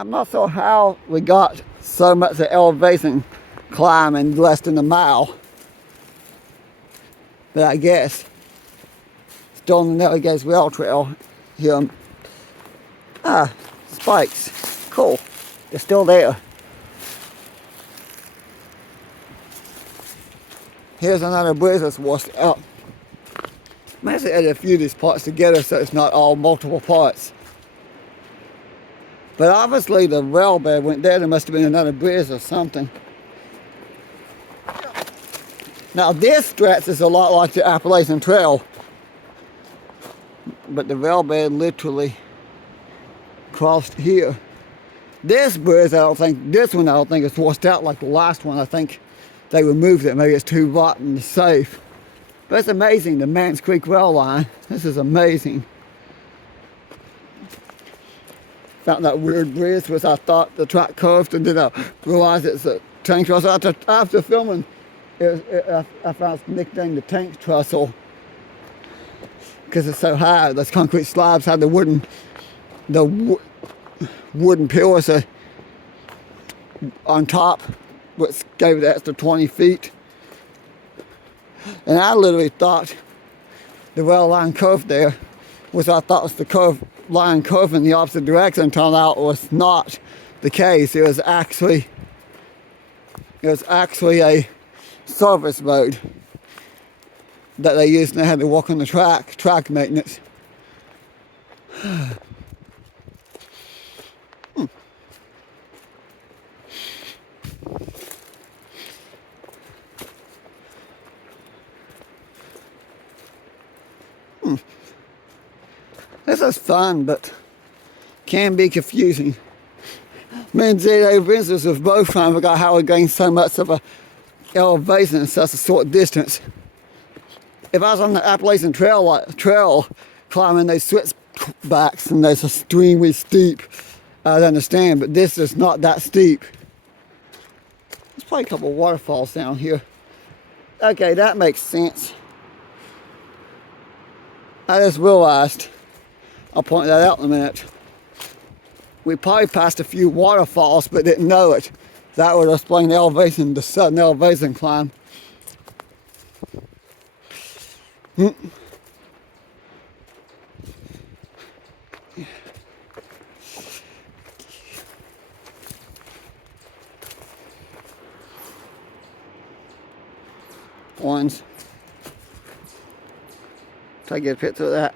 I'm not sure how we got so much of elevation climb in less than a mile, but I guess still on the Nelly Gage Rail Trail here. Spikes, cool, they're still there. Here's another bridge that's washed out. I actually added a few of these parts together so it's not all multiple parts. But obviously the rail bed went there. There must have been another bridge or something. Now this stretch is a lot like the Appalachian Trail, but the rail bed literally crossed here. This bridge, this one I don't think is washed out like the last one. I think they removed it. Maybe it's too rotten to save. But it's amazing, the Mans Creek rail line. This is amazing. Found that weird bridge which I thought the track curved, and then I realized it's a tank trestle. After filming, I found nicknamed the tank trestle because it's so high. Those concrete slabs had the wooden pillars on top, which gave it the extra 20 feet. And I literally thought the rail line curved there, which I thought was the line curving in the opposite direction. Turned out it was not the case. It was actually a service road that they used, and they had to walk on the track maintenance. This is fun, but can be confusing. Me and Zito Vincent have both trying to figure out how we gain so much of a elevation in such a short distance. If I was on the Appalachian Trail climbing those switchbacks and those extremely steep, I'd understand, but this is not that steep. There's probably a couple of waterfalls down here. Okay, that makes sense. I just realized, I'll point that out in a minute. We probably passed a few waterfalls but didn't know it. That would explain the elevation, the sudden elevation climb. Ones. Try to get a picture of that.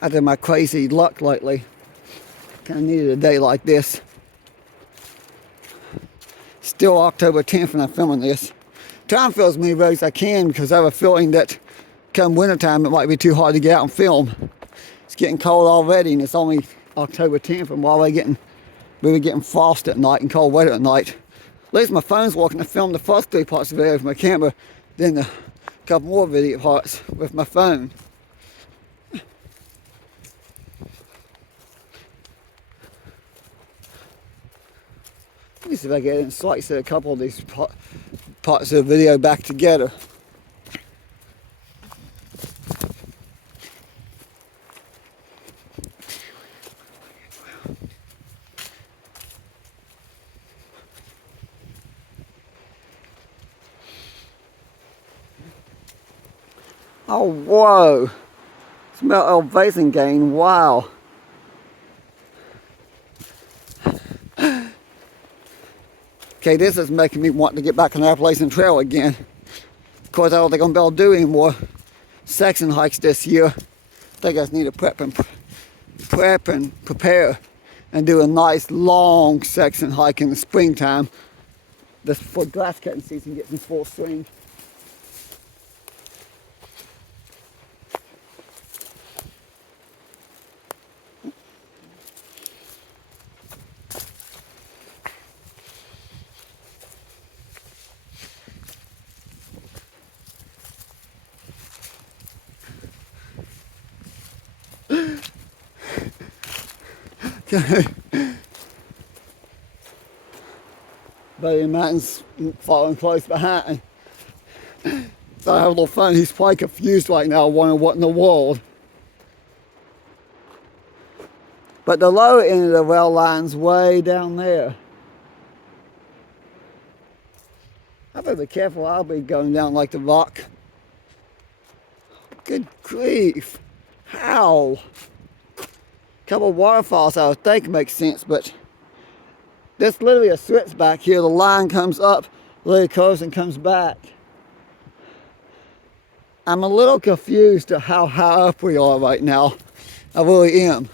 After my crazy luck lately, kind of needed a day like this. Still October 10th when I'm filming this. Trying to film as many roads as I can because I have a feeling that come wintertime it might be too hard to get out and film. It's getting cold already and it's only October 10th, and while we were getting frost at night and cold weather at night. At least my phone's working to film the first 3 parts of the video with my camera, then a couple more video parts with my phone. Let me see if I can slice a couple of these parts of the video back together. Oh, whoa. Smell elevation gain, wow. Okay, this is making me want to get back on the Appalachian Trail again. Of course, I don't think I'm going to be able to do any more section hikes this year. I think I just need to prep and prepare and do a nice long section hike in the springtime. Just before grass cutting season gets in full swing. but the mountain's following close behind. So I have a little fun. He's probably confused right now, wondering what in the world. But the lower end of the rail line's way down there. I better be careful. I'll be going down like the rock. Good grief. How? Couple of waterfalls I would think make sense, but there's literally a switch back here. The line comes up, literally curves and comes back. I'm a little confused at how high up we are right now. I really am.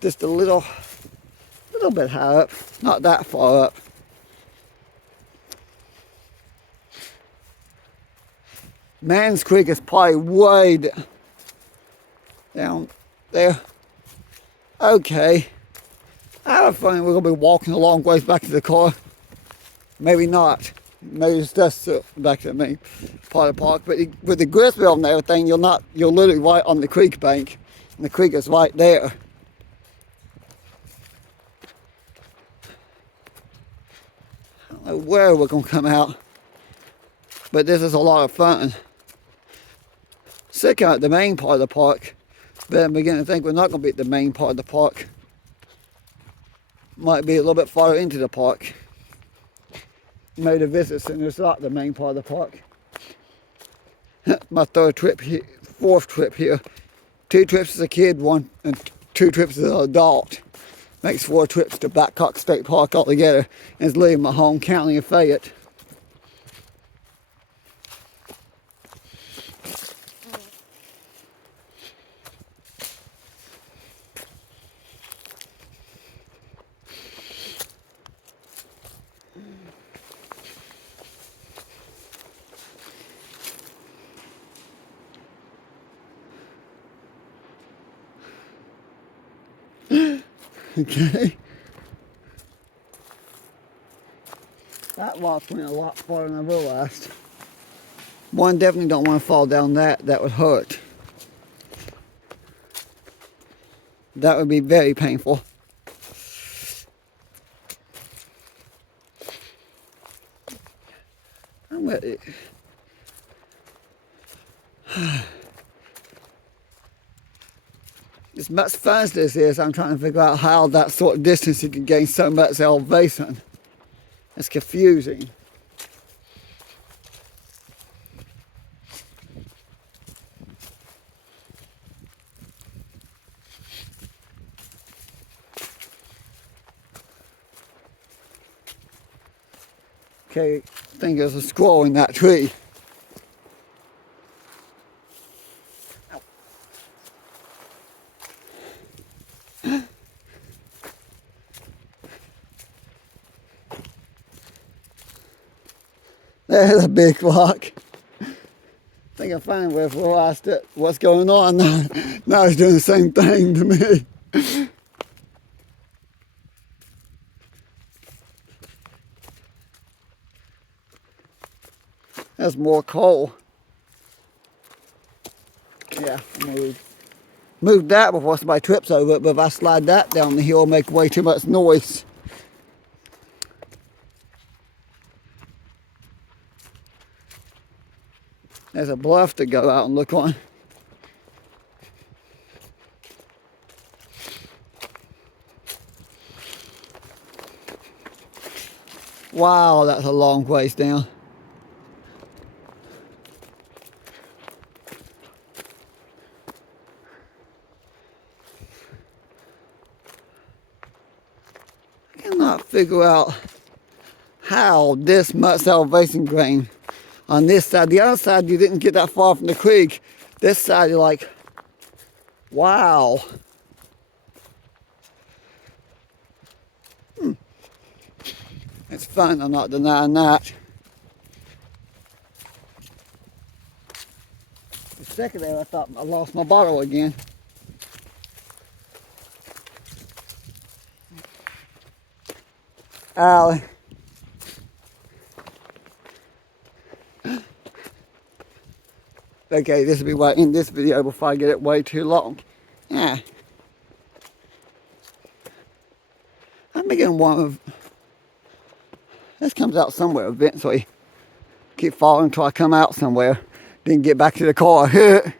Just a little bit high up, not that far up. Mans Creek is probably way down there. Okay. I have a feeling we're going to be walking a long ways back to the car. Maybe not. Maybe it's just back to the main part of the park. But with the grist wheel and everything, you're literally right on the creek bank. And the creek is right there. I don't know where we're going to come out. But this is a lot of fun. Sick out the main part of the park. But I'm beginning to think we're not going to be at the main part of the park. Might be a little bit farther into the park. Maybe the visit center's not the main part of the park. My fourth trip here. 2 trips as a kid, 2 trips as an adult. Makes 4 trips to Babcock State Park altogether. And it's leaving my home county of Fayette. Okay. That walk went a lot farther than I realized. One, definitely don't want to fall down that. That would hurt. That would be very painful. I'm ready. As much fun as this is, I'm trying to figure out how that sort of distance you can gain so much elevation. It's confusing. Okay, I think there's a squirrel in that tree. There's a big rock. I think I finally realized what's going on now. Now it's doing the same thing to me. There's more coal. Yeah, move that before somebody trips over it, but if I slide that down the hill, it'll make way too much noise. There's a bluff to go out and look on. Wow, that's a long ways down. I cannot figure out how this much elevation gain on this side. The other side, you didn't get that far from the creek. This side, you're like, wow. It's fun, I'm not denying that. For a second there, I thought I lost my bottle again. Allie. Okay, this will be right in this video before I get it way too long. Yeah. I'm beginning to want to This comes out somewhere eventually. Keep falling until I come out somewhere. Then get back to the car.